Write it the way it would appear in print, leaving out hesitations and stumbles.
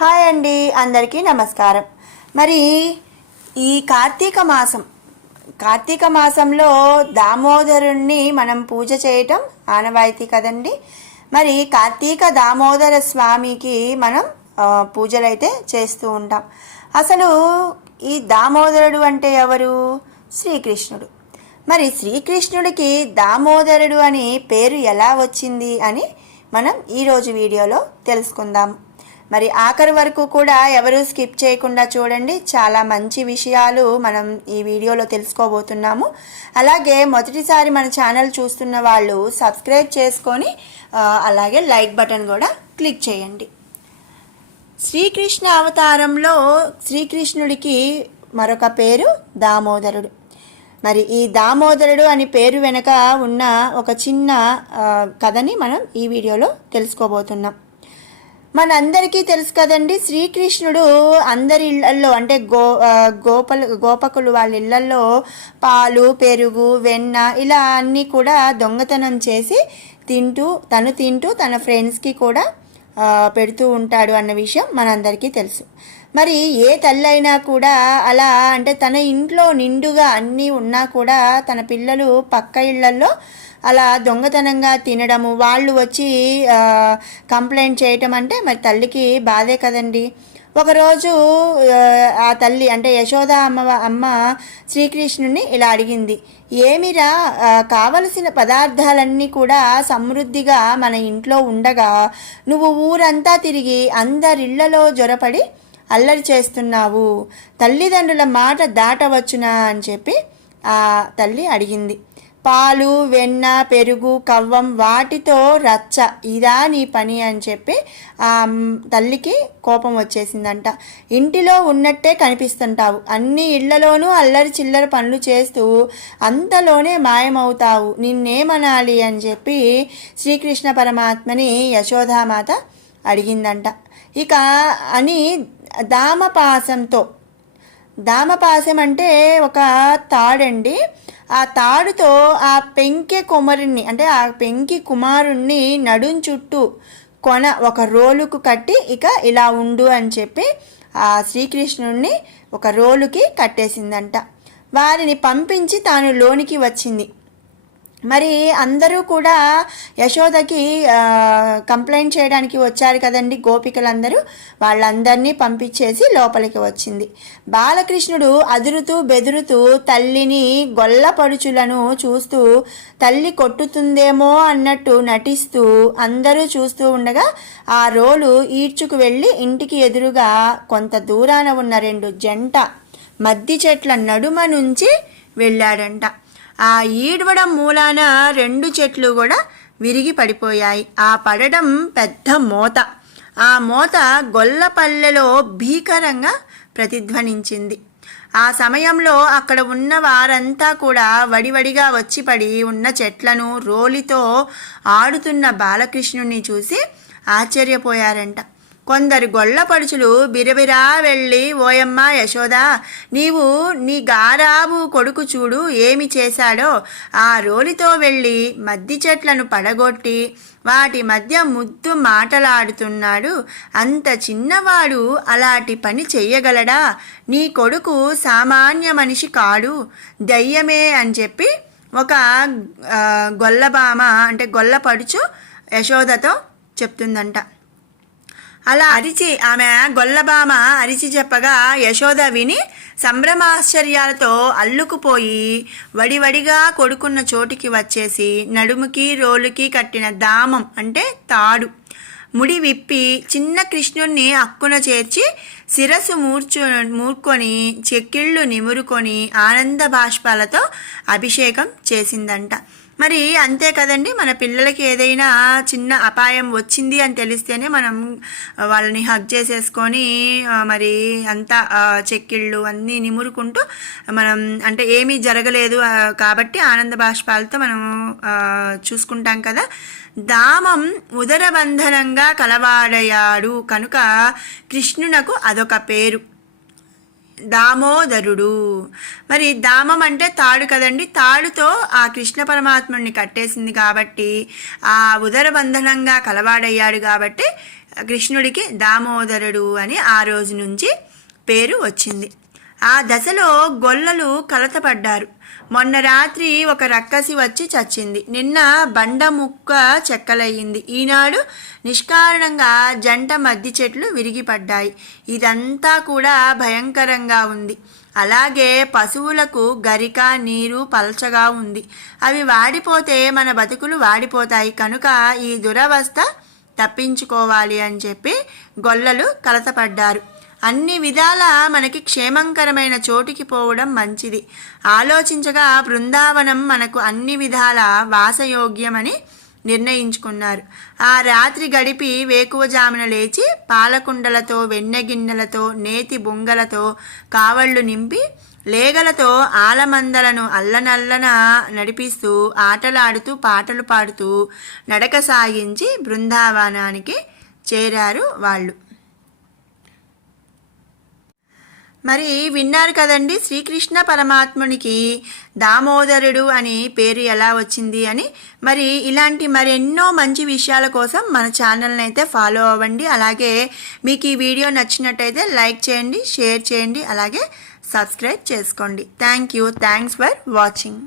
Hi అండి, అందరికీ నమస్కారం. మరి ఈ కార్తీక మాసంలో దామోదరుణ్ణి మనం పూజ చేయటం ఆనవాయితీ కదండి. మరి కార్తీక దామోదర స్వామికి మనం పూజలైతే చేస్తూ ఉంటాం. అసలు ఈ దామోదరుడు అంటే ఎవరు? శ్రీకృష్ణుడు. మరి శ్రీకృష్ణుడికి దామోదరుడు అని పేరు ఎలా వచ్చింది అని మనం ఈరోజు వీడియోలో తెలుసుకుందాం. మరి ఆఖరి వరకు కూడా ఎవరు స్కిప్ చేయకుండా చూడండి. చాలా మంచి విషయాలు మనం ఈ వీడియోలో తెలుసుకోబోతున్నాము. అలాగే మొదటిసారి మన ఛానల్ చూస్తున్న వాళ్ళు సబ్స్క్రైబ్ చేసుకొని అలాగే లైక్ బటన్ కూడా క్లిక్ చేయండి. శ్రీకృష్ణ అవతారంలో శ్రీకృష్ణుడికి మరొక పేరు దామోదరుడు. మరి ఈ దామోదరుడు అని పేరు వెనుక ఉన్న ఒక చిన్న కథని మనం ఈ వీడియోలో తెలుసుకోబోతున్నాం. మనందరికీ తెలుసు కదండి, శ్రీకృష్ణుడు అందరి ఇళ్లల్లో అంటే గోపకులు వాళ్ళ ఇళ్లల్లో పాలు, పెరుగు, వెన్న ఇలా అన్నీ కూడా దొంగతనం చేసి తింటూ తన ఫ్రెండ్స్కి కూడా పెడుతూ ఉంటాడు అన్న విషయం మనందరికీ తెలుసు. మరి ఏ తల్లైనా కూడా అలా అంటే తన ఇంట్లో నిండుగా అన్నీ ఉన్నా కూడా తన పిల్లలు పక్క ఇళ్లల్లో అలా దొంగతనంగా తినడము, వాళ్ళు వచ్చి కంప్లైంట్ చేయటం అంటే మరి తల్లికి బాధే కదండి. ఒకరోజు ఆ తల్లి అంటే యశోద అమ్మ శ్రీకృష్ణుని ఇలా అడిగింది, ఏమిరా కావలసిన పదార్థాలన్నీ కూడా సమృద్ధిగా మన ఇంట్లో ఉండగా నువ్వు ఊరంతా తిరిగి అందరిళ్లలో జొరపడి అల్లరి చేస్తున్నావు, తల్లిదండ్రుల మాట దాటవచ్చునా అని చెప్పి ఆ తల్లి అడిగింది. పాలు, వెన్న, పెరుగు, కవ్వం వాటితో రచ్చ, ఇదా నీ పని అని చెప్పి ఆ తల్లికి కోపం వచ్చేసిందంట. ఇంటిలో ఉన్నట్టే కనిపిస్తుంటావు, అన్ని ఇళ్లలోనూ అల్లరి చిల్లర పనులు చేస్తూ అంతలోనే మాయమవుతావు, నిన్నేమనాలి అని చెప్పి శ్రీకృష్ణ పరమాత్మని యశోదామాత అడిగిందంట. ఇక అని దామపాసం అంటే ఒక తాడండి. ఆ తాడుతో ఆ పెంకె కుమారుణ్ణి అంటే ఆ పెంకి కుమారుణ్ణి నడుం చుట్టూ ఒక రోలుకు కట్టి ఇక ఇలా ఉండు అని చెప్పి ఆ శ్రీకృష్ణుణ్ణి ఒక రోలుకి కట్టేసిందంట. వారిని పంపించి తాను లోనికి వచ్చింది. మరి అందరూ కూడా యశోదకి కంప్లైంట్ చేయడానికి వచ్చారు కదండి గోపికలందరూ, వాళ్ళందరినీ పంపించేసి లోపలికి వచ్చింది. బాలకృష్ణుడు అదురుతూ బెదురుతూ తల్లిని గొల్లపడుచులను చూస్తూ తల్లి కొట్టుతుందేమో అన్నట్టు నటిస్తూ అందరూ చూస్తూ ఉండగా ఆ రోలు ఈడ్చుకు వెళ్ళి ఇంటికి ఎదురుగా కొంత దూరాన ఉన్న 2 జంట మద్ది చెట్ల నడుమ నుంచి వెళ్ళాడంట. ఆ ఈడవడం మూలాన 2 చెట్లు కూడా విరిగి పడిపోయాయి. ఆ పడడం పెద్ద మోత. ఆ మోత గొల్లపల్లెలో భీకరంగా ప్రతిధ్వనించింది. ఆ సమయంలో అక్కడ ఉన్న వారంతా కూడా వడివడిగా వచ్చి పడి ఉన్న చెట్లను రోలితో ఆడుతున్న బాలకృష్ణుణ్ణి చూసి ఆశ్చర్యపోయారంట. కొందరు గొల్లపడుచులు బిరబిరా వెళ్ళి, ఓయమ్మ యశోదా, నీవు నీ గారాబు కొడుకు చూడు ఏమి చేశాడో, ఆ రోలితో వెళ్ళి మద్ది చెట్లను పడగొట్టి వాటి మధ్య ముద్దు మాటలాడుతున్నాడు, అంత చిన్నవాడు అలాంటి పని చెయ్యగలడా? నీ కొడుకు సామాన్య మనిషి కాడు, దయ్యమే అని చెప్పి ఒక గొల్లబామ అంటే గొల్లపడుచు యశోదతో చెప్తుందంట. అలా ఆమె గొల్లబామ అరిచి చెప్పగా యశోద విని సంభ్రమాశ్చర్యాలతో అల్లుకుపోయి వడివడిగా కొడుకున్న చోటికి వచ్చేసి నడుముకి రోలుకి కట్టిన దామం అంటే తాడు ముడి విప్పి చిన్న కృష్ణుణ్ణి అక్కున చేర్చి శిరస్సు మూర్కొని చెక్కిళ్ళు నిమురుకొని ఆనంద బాష్పాలతో అభిషేకం చేసిందంట. మరి అంతే కదండి, మన పిల్లలకి ఏదైనా చిన్న అపాయం వచ్చింది అని తెలిస్తేనే మనం వాళ్ళని హగ్ చేసేసుకొని మరి అంతా చెక్కిళ్ళు అన్నీ నిమురుకుంటూ మనం అంటే ఏమీ జరగలేదు కాబట్టి ఆనంద బాష్పాలతో మనం చూసుకుంటాం కదా. దామం ఉదరబంధనంగా కలవాడయాడు కనుక కృష్ణునకు అదొక పేరు. దామోదరుడు. మరి దామం అంటే తాడు కదండి, తాడుతో ఆ కృష్ణ పరమాత్ముడిని కట్టేసింది కాబట్టి ఆ ఉదర బంధనంగా కలవాడయ్యాడు కాబట్టి కృష్ణుడికి దామోదరుడు అని ఆ రోజు నుంచి పేరు వచ్చింది. ఆ దశలో గొల్లలు కలతపడ్డారు. మొన్న రాత్రి ఒక రక్కసి వచ్చి చచ్చింది, నిన్న బండ ముక్క చెక్కలయ్యింది, ఈనాడు నిష్కారణంగా జంట మద్ది చెట్లు విరిగిపడ్డాయి. ఇదంతా కూడా భయంకరంగా ఉంది. అలాగే పశువులకు గరిక నీరు పల్చగా ఉంది, అవి వాడిపోతే మన బతుకులు వాడిపోతాయి. కనుక ఈ దురవస్థ తప్పించుకోవాలి అని చెప్పి గొల్లలు కలతపడ్డారు. అన్ని విధాల మనకి క్షేమంకరమైన చోటికి పోవడం మంచిది. ఆలోచించగా బృందావనం మనకు అన్ని విధాల వాసయోగ్యమని నిర్ణయించుకున్నారు. ఆ రాత్రి గడిపి వేకువజామున లేచి పాలకుండలతో, వెన్నెగిన్నెలతో, నేతి బొంగలతో కావళ్ళు నింపి లేగలతో ఆలమందలను అల్లనల్లన నడిపిస్తూ ఆటలాడుతూ పాటలు పాడుతూ నడక సాగించి బృందావనానికి చేరారు వాళ్ళు. మరి విన్నారు కదండి శ్రీకృష్ణ పరమాత్మునికి దామోదరుడు అని పేరు ఎలా వచ్చింది అని. మరి ఇలాంటి మరెన్నో మంచి విషయాల కోసం మన ఛానల్ని అయితే ఫాలో అవ్వండి. అలాగే మీకు ఈ వీడియో నచ్చినట్టయితే లైక్ చేయండి, షేర్ చేయండి, అలాగే సబ్స్క్రైబ్ చేసుకోండి. Thanks for watching.